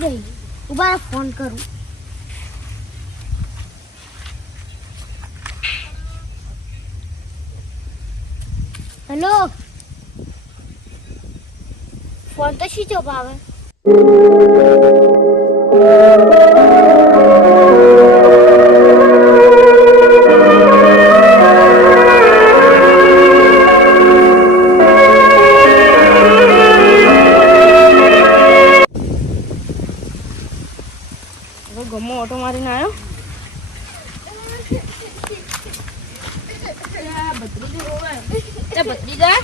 આટલે ઊભા ફોન કરું. હેલો? ફોન તો સ્વિચ ઓફ તે ભત્રીજા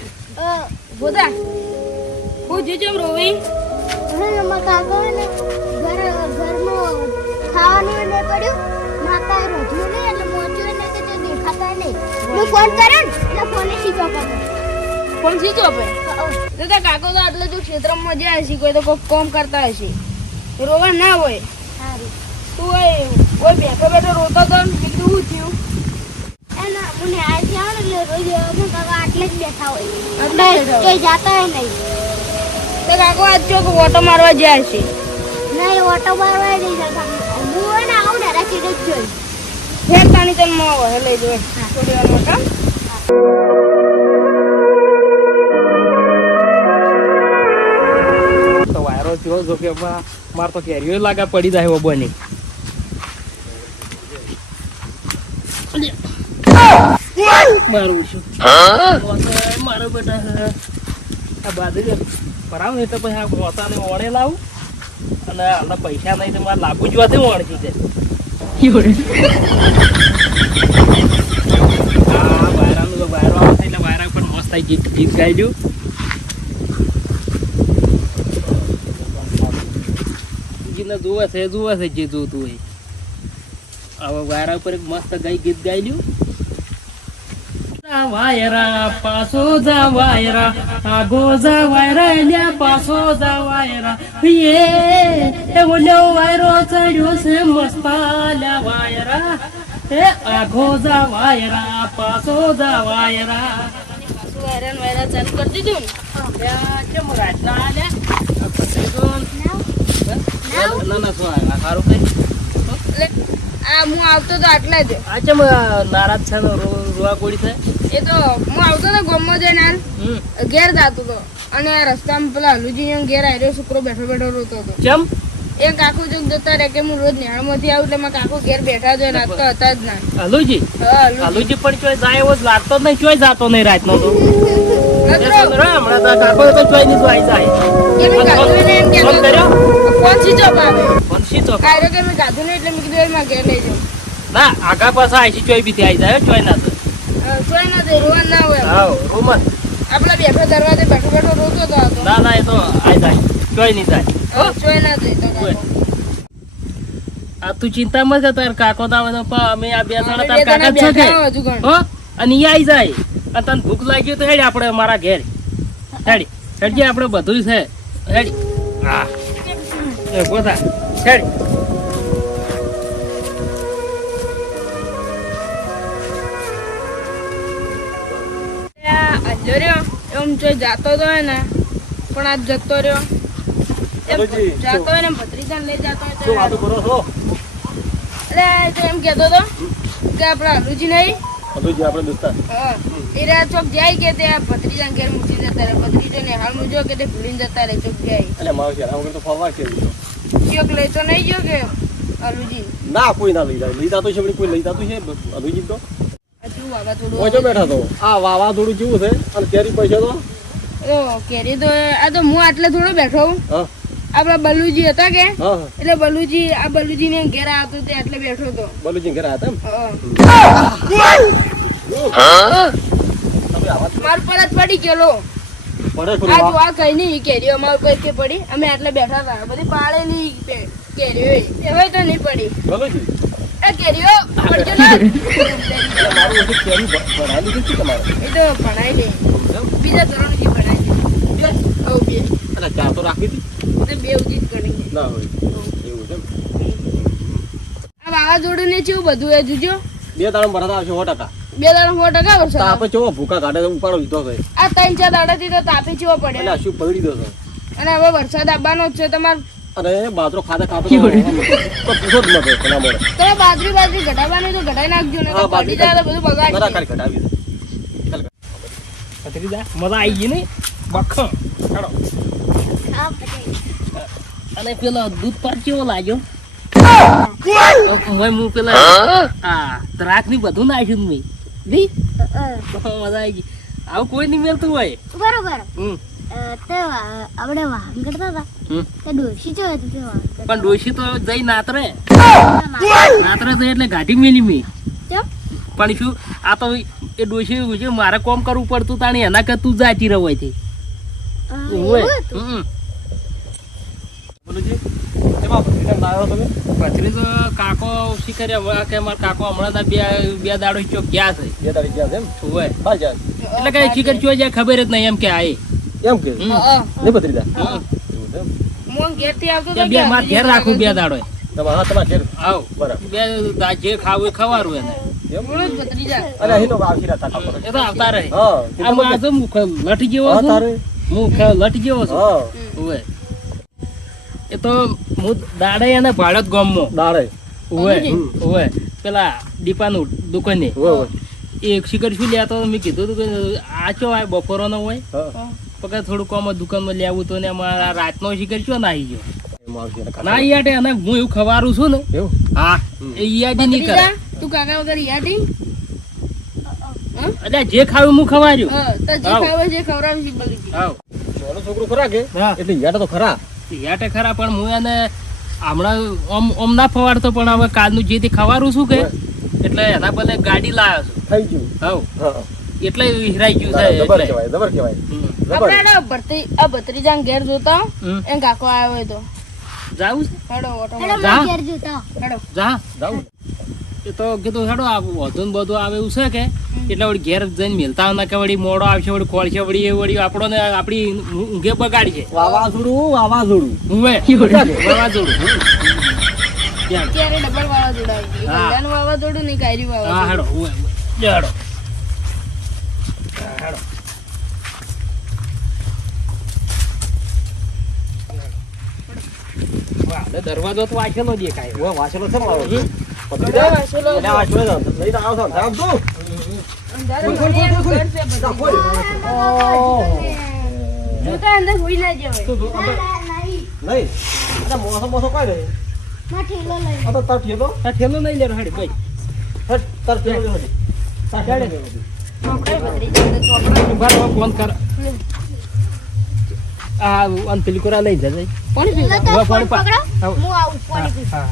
હું જે રોવી હવે મારા કાકા ઘરમાં ખાવાનું હું ફોન કરે ને એટલે ફોને આવે ફોન સીધો આપે તો કાકો તો આટલે જો ક્ષેત્રમાં હશે કોઈ તો કોઈ કોમ કરતા હશે રોવા ના હોય સારું તું હોય કોઈ બેઠો બેઠો રોતો તો ને મેં કીધું શું થયું એના મને આજે આવે ને એટલે રોજ અમે કાકા આટલે જ બેઠા હોય જ. કોઈ જાતા નહીં તો કાકો આજ ચોક ઓટો મારવા જાય છે. નહીં ઓટો મારવા નહીં જતા. હું હોય ને આવું ને રાખી જ જોઈ ફેર તાની તનમાં હોય લઈ જોઈ. થોડી વાર માટે તો વાયરો થયો જો કે માર તો કેરીઓ લાગા પડી જાય બની. મારું છું. મારો બેટા આ બાદરી પરાવ ને તો પછી આ પોતાને ઓળે લાવું. અને આના પૈસા નહીં તો મારે લાગુ જોવાથી ઓળખી છે હા વાયરાનું તો વાયરો આવે એટલે મસ્ત આ ગીત ગીત ગાઈ દઉં જીને જોવે છે જોવે છે જે જોતું હોય. હવે વાયરા ઉપર એક મસ્ત ગાઈ ગીત ગાઈ લ્યું જા વાયરા પાછો જા વાયરા આગો જા વાયરા લ્યા પાછો જા વાયરા યે એ ઓલો વાયરો ચડ્યો છે મસ્તા લ્યા વાયરા એ આગો જા વાયરા પાછો જા વાયરા વાયરા વાયરા ચાલુ કરી દીધું ને કેમ રાતના આલ્યા ના ના શું આ સારું કઈ આ હું આવતો તો આટલા જ. આ ચમ નારાજ છે રોવા કોડી છે? એ તો હું આવતો તો ગમો જઈને હાલ. ઘેર જતો હતો અને આ રસ્તામાં પેલા હલુજી ઘેર આવ્યો છોકરો બેઠો બેઠો રોતો હતો. કેમ? એ કાકુ ચોક જતા રહે કે હું રોજ નિહાળમાંથી આવું એટલે મારા કાકુ ઘેર બેઠા જોઈ હોય હતા જ ના. હલુજી? હલુજી. પણ ચોય જાય એવો લાગતો નહીં ચોય જાતો નહીં રાતનો તો. હમણાં તો કાકો તો ચોય નહીં જોઈ જાય. ને ફોન કાયરો કે મેં ગાધું નહીં એટલે મેં કીધું એમાં ઘેર લઈ જાઉં. ના આગા પાછા આઈસી ચોય બીથી આવી જાય ચોય ના તો. અ, જોઈ ના ના હોય. હાવ રૂમન. આપડા બેઠો દરવાજે બેઠો બેઠો રોતો તો હતો. ના ના એ તો આઈ જાય. ચોય નહીં જાય. અ, ના દે તો આ તું ચિંતા મત કર તાર કાકો તો આવે તો અમે આ બે જણા તાર કાકા છે બેઠા હો અને ઈ જાય. અને તને ભૂખ લાગી તો હેડ આપણે મારા ઘેર. હેડી હેડજે આપણે બધું છે. હેડી. હા. એ ગોતા હેડી. આ રહ્યો એમ જો જાતો તો ને પણ આ જતો રહ્યો. જાતો હોય ને ભત્રીજા લઈ જતો હોય તો એટલે જો એમ કહેતો તો કે આપડા હલુજી નહીં. આપણે હા. એ રહ્યા ચોક જાય કે તે ભત્રીજા ઘેર મૂકી જતા રહે. ભત્રીજો ને હાલ મૂજો કે તે ભૂલીને જતા રહે ચોક જાય. એટલે મારો છે આ તો ફરવા કેવું ચોક લઈ તો નહીં ગયો કે હલુજી ના કોઈ ના લઈ જાય. લઈ જતો છે કોઈ લઈ જતું છે અભિજીત તો? વાવાઝોડું બેઠા તો. આ વાવાઝોડું જેવું છે? અને કેરી પૈસા તો? ઓ કેરી તો આ તો હું આટલે થોડો બેઠો આપડા બલુજી હતા કે? હા હા. એટલે બલુજી આ બલુજી ને ઘેર આવતો તે એટલે બેઠો હતો બલુજી ઘરે હતા એમ? હા. તમે આવા માર પર જ પડી ગયેલો આ જો આ કઈ નહીં કેરીઓ અમાર કોઈ કે પડી. અમે આટલે બેઠા હતા. બધી પાળેલી કેરીઓ એવાય તો નહીં પડી. બલુજી? એ કેરીઓ પડજો ને. ઓછી કેરી તમારે એ તો ભણાઈ દે બીજા ધોરણ સુધી ભણાઈ દે જો બે. એટલે ચા તો રાખી હતી? તે બે ઉચિત ગણી ના હોય. એવું છે આ વાવાઝોડું ને કેવું બધું એ જોજો? બે દાડા ભરાતા આવશે સો ટકા બે દાડા સો ટકા વરસાદ તો આવે. આપણે ચો ભૂકા કાઢે ઉપાડો લીધો છે આ ત્રણ ચાર દાડાથી તો તાપી ચેવો પડે. શું પડી દો અને હવે વરસાદ આવવાનો જ છે તમારે અને બાજરો ખાતા ખાતા તો પૂછો જ મતે પેલા મોડે તમે બાજરી બાજરી ઘટાડવાની તો ઘટાઈ નાખજો ને હા, બાજરી પડી જાય તો બધું ના બગાડ ખાલી ઘટાવી દે. ચાલ. જા મજા આવી ગઈ ને બખ ચાલો અને પેલો દૂધ પર કેવો લાગ્યો? હવે હું પેલા આ ત્રાકની બધું નાખ્યું મેં. દી મજા આવી ગઈ. આવું કોઈ નહીં મેલતું હોય. બરોબર. હમ. અ, આપણે વાહન કરતા હતા. પણ ડોશી તો જઈ નાતરે. નાતરે જઈ એટલે ગાડી મેલી મેં. પણ શું આ તો એ ડોશી એવું છે મારે કોમ કરવું પડતું તાણી એના કરતા તું જાતી રહો છે કાકો શીખરે હમણાં કે મારા કાકો હમણાં બે બે દાડો ચો ગયા છે. બે દાડો ગયા છે એમ? હોય. એટલે કઈ શીખર ચો જાય ખબર જ નહીં એમ કે આ એમ કે? નહીં ભત્રીજા હમ. એવું છે એમ હું ઘેરથી આવતો તો ત્યાં બે માર ઘેર રાખું બે દાડો તમારે હા ઘેર. આવ. બરાબર. બે જે ખાવું ખવારું એને. એમ? બોલો જ ભત્રીજા. અને અહીં તો આવશે રાત એ તો આવતા રહે. હા આ તો લટી જેવો છું. હું લટી જેવો છું. હા. એ તો હું દાડે એને ભાડત ગામમાં. દાડે. ઓવે હમ. પેલા દીપાનું દુકાને. એ એક શિખર શું લેતો? મેં કીધું હતું કે આ ચો આ બપોરનો હોય? પકડ થોડું કોમ દુકાનમાં લેવું તો ને અમારા રાતનો શિકાર શું ના આવી ગયો? ના. ઈયાટે અને હું એવું ખવારું છું ને? એવું? હા. એ ઈયાટી નહીં કરે. તું કાકા વગર યાદી જે ખાવું હું ખવાર્યું હા તો જે ખાવે જે છે છોકરો ખરા કે? એટલે યાર તો ખરા. ઈયાટે ખરા પણ હું એને હમણાં ઓમ ઓમ ના ફવાડતો પણ હવે કાલનું જે તે ખવારું છું કે એટલે એના બદલે ગાડી લાવ્યો છું. થઈ ગયું. હા. એટલે વિહરાઈ ગયું છે જબર કહેવાય જબર કહેવાય. આપણે આ ભરતી આ ભત્રીજા ઘેર જોતા એ કાકો આવ્યો હોય તો. જાવું છે હેડો ઓટો હેડો જા. ઘેર જોતા. હેડો. જા. જાવું એ તો કીધું હેડો આ વધુ બધું આવે એવું છે કે? એટલે વળી ઘેર જઈને મિલતા ના કે વળી મોડો આવશે વળી ખોળશે વળી એ વળી આપણો ને આપણી ઊંઘે બગાડી છે વાવાઝોડું વાવાઝોડું. હું વાવાઝોડું. ત્યાં. ત્યારે ડબલ વાવાઝોડું આવી ગયું. હા. ગંડાનું વાવાઝોડું નહીં કાયરી હા હેડો. હેડો. નહીં. નહીં. એટલે મોસો મોસો કોઈ નહીં. માં ઠેલો લઈ આ તો તાર ઠીયો તો આ ઠેલો નહીં લેરો હેડ ભાઈ હટ, તાર ઠીયો લેવો છે. તાર છે. બરાબર ફોન કર. આ અન પેલી કોરા લઈ છે લો તો ફોન પાણી પા. પકડો. આવ. હું આવું પાણી પીવું. હા.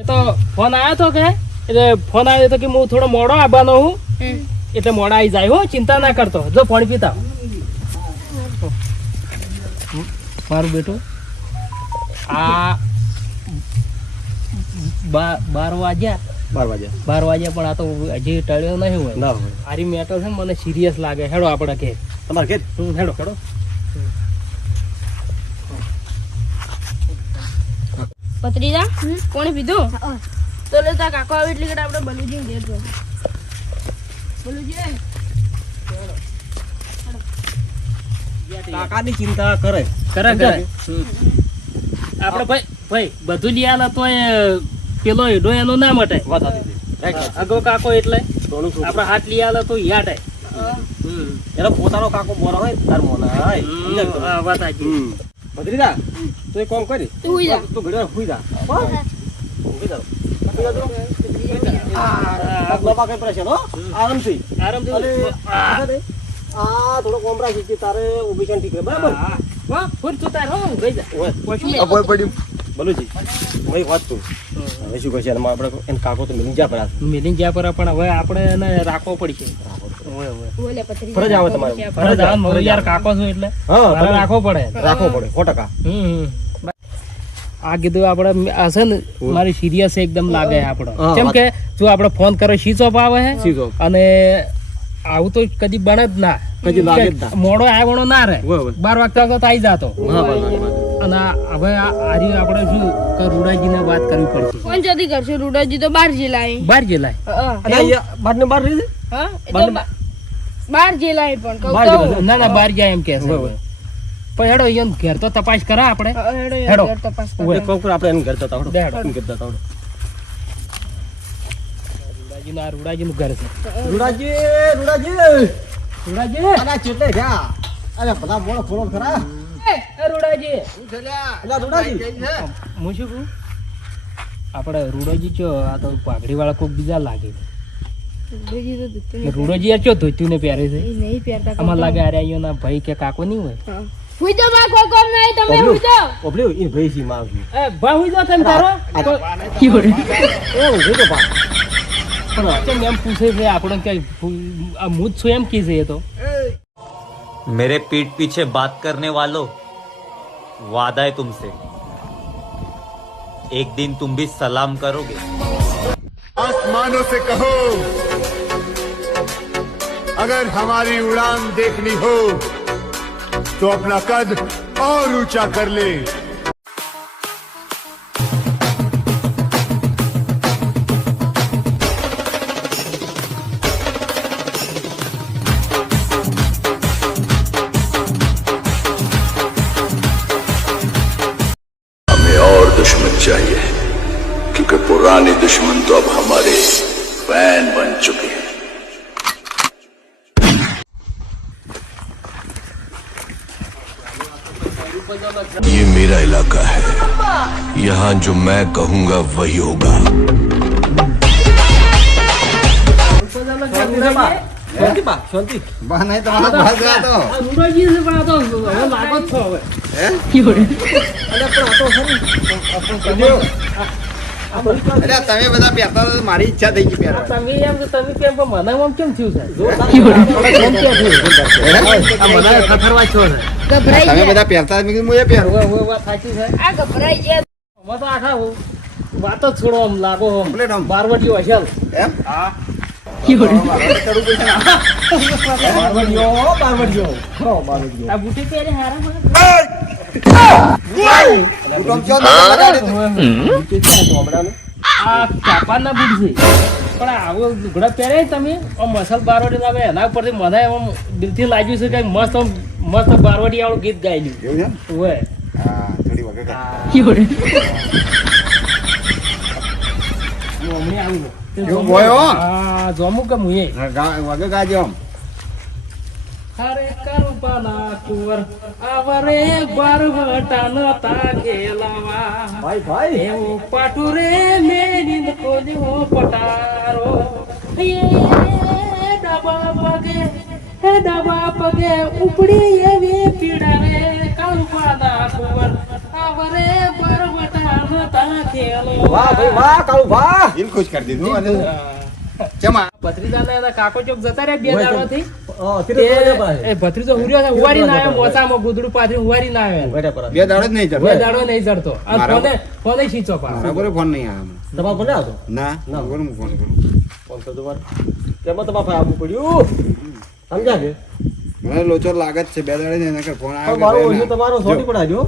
એ તો ફોન આવ્યો તો કે એટલે ફોન આવ્યો તો કે હું થોડો મોડો આવવાનો હું. એટલે મોડા આવી જાય હો ચિંતા ના કરતો. જો પાણી પીતા. મારું બેટું આ બાર વાગ્યા. બાર વાગ્યા. બાર વાગ્યા પણ આ તો હજી ટળ્યો નહીં હોય. ના હોય. આરી મેટર છે ને મને સિરિયસ લાગે. હેડો આપણે કે તમારે ઘેર? હેડો. હેડો. ભત્રીજા કોણે પીધું? તો લે તા કાકો આવે એટલે આપણે બલુજી ઘેર જો બલુજી કાકાની ચિંતા કરે. કરે કરે. આપણે ભાઈ ભાઈ બધું લિયાલા તો પેલો હીડો એનો ના મટે. આગો કાકો એટલે. આપણે હાથ લિયાલા તો યાટે એનો પોતાનો કાકો મોરો હોય તાર મોના હોય વાત સાચી. ભત્રીજા તું એક કોમ કરી. તું જા. તું ઘડી વાર હુઈ જા? હુઈ જા. જા. જા. કાકો તો મિલિંગ જા પડા મિલિંગ જ્યાં પર પણ હવે આપણે એને રાખવો પડશે. ઓય, ઓય. બોલે ફરજ આવે તમારે ફરજ આવે. યાર કાકો છું એટલે. હા રાખવો પડે. રાખવો પડે સો ટકા. આ કીધું આપણે આ ને મારી સિરિયસ એકદમ લાગે આપણો કેમ કે જો આપણે ફોન કરો સ્વિચ ઓફ આવે હે? અને આવું તો કદી બને જ ના. કદી લાગે જ ના. મોડો આવવાનો ના રહે. બાર વાગતા વખત આવી જાતો. અને હવે આજે આપડે આપણે શું કે રૂડાજીને વાત કરવી પડશે? કોણ જતી કરશે? રૂડાજી તો બાર જિલ્લા બાર જિલ્લા બાર બહાર ને બહાર રહી હા બાર જેલાય પણ કહું ના ના બાર જાય એમ કે. પણ હેડો એમ ઘેર તો તપાસ કરા આપણે હેડો હેડો. તપાસ કરી આપણે એમ ઘેર જતા. બે હેડો. ઘેર ઘર જતા રૂડાજી ના રૂડાજી નું ઘર છે રૂડાજી, રૂડાજી. રૂડાજી આના ચેટલે ગયા. અરે બધા મોણો ફોલો કરા એ, એ રૂડાજી અલા, રૂડાજી. હું શું કહું આપણે રૂડોજી ચો આ તો પાઘડી વાળા કોક બીજા લાગે. રૂડોજી આ ચો ધોત્યું ને પહેરે છે એ નહીં પહેરતા કહું આમાં તો. લાગે અરે અહીંયાના ભાઈ કે કાકો નહીં હોય હા. હુઈ જાઓ, માં કોઈ કામ નહીં, તમે બબલુ. હુઈ જાઓ. ઓભલ્યું, ઈ ભાઈ સી માં આવ્યું. એ ભાઈ હુઈ જાઓ તમે તારો એ ઊંઘી ગયો પા. પણ કેમ એમ પૂછે છે આપણે કે ફૂ- આ હું જ છું એમ કી છે એ તો मेरे पीठ पीछे बात करने वालों वादा है तुमसे एक दिन तुम भी सलाम करोगे आसमानों से कहो अगर हमारी उड़ान देखनी हो तो अपना कद और ऊँचा कर ले। हमें और दुश्मन चाहिए, क्योंकि पुराने दुश्मन तो अब हमारे फ़ैन बन चुके हैं। ये मेरा इलाका है। यहाँ जो मैं कहूँगा वही होगा। શાંતિ તમે બધા પહેરતા મારી ઈચ્છા થઈ ગઈ પહેરવાની. તમે એમ કે તમે કેમ પણ મને આમ કેમ થયું છે? તમે બધા પહેરતા મેં હું એ પહેરું. આ ગભરાઈ ગયા. અમે તો આખા વાત છોડો આમ લાગો આમ. બારવટીઓ હશે. એમ. હો, પણ આવો લુગડા પહેરે તમે મસલ બારવટી ના એના ઉપરથી મને આમ દિલથી લાગ્યું છે. કે મસ્ત મસ્ત બારવાડી વાળું ગીત ગાયેલું એવું છે એમ? હોય હા થોડી આવું એવું હોય હો. જોમું કે મુએ હા, ગા- વગર ગાજો આમ. ખરે કરુપાના કુંવર આવરે બારવટા નતા ખેલાવા ભાઈ, ભાઈ. એવું પાટું રે મેરીન ખોલ્યો પટારો એ ડબા પગે હે ડબા પગે ઉપડી એવી પીડા રે કરુપાના કુંવર આવરે બારવટા વાહ ભાઈ વાહ કાળુ વાહ દિલ ખુશ કરી દીધું અને ચમા ભત્રીજાના કાકો ચોક જતા રહ્યા બે છે. દાડોથી હા, તીરથ વાળા પાસે. એ ભત્રીજો હુર્યો છે હુવારી ના આવ્યો મોસામાં ગુદડું પાથરી હુવારી ના આવ્યો બે દાડો જ નહીં બે દાડો નહીં ચડતો અને ફોને ફોને શીચો પાડો બરાબર ફોન નહીં આવે તમારે કોને આવતો? ના ના. બરાબર હું ફોન કરું ફોન કરજો વાર. તેમાં તમારે આવવું પડ્યું. સમજ્યા મને લોચો લાગે છે બે દાડે ને એના ફોન આવ્યો તમારો. સોટી પડાજો.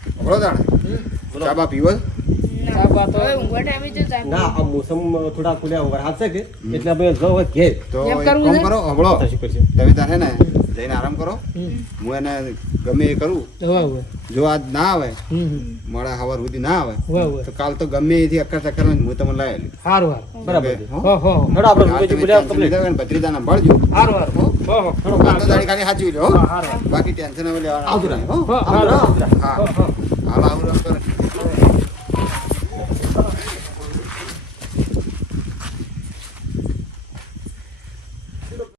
તાણે ચા બા પીવો? છે? ના આ મોસમ થોડા ખુલ્યા વગર હાલશે કે? એટલે અમે જાઓ ઘેર. તો એમ એક કરવું કામ કરો હબળો તમે તારે ને જઈને આરામ કરો. હું એને ગમે એ કરું. જો આજ ના આવે મારા હવાર સુધી ના આવે. તો કાલ તો ગમે એથી અક્કર ચક્કર હું તમને લઈ આવેલી હારું હારું. બરાબર છે. હોય ને મળજો. બાકી ટેન્શન હવે લેવાનું રહે, હો. હો, આવતું રહે,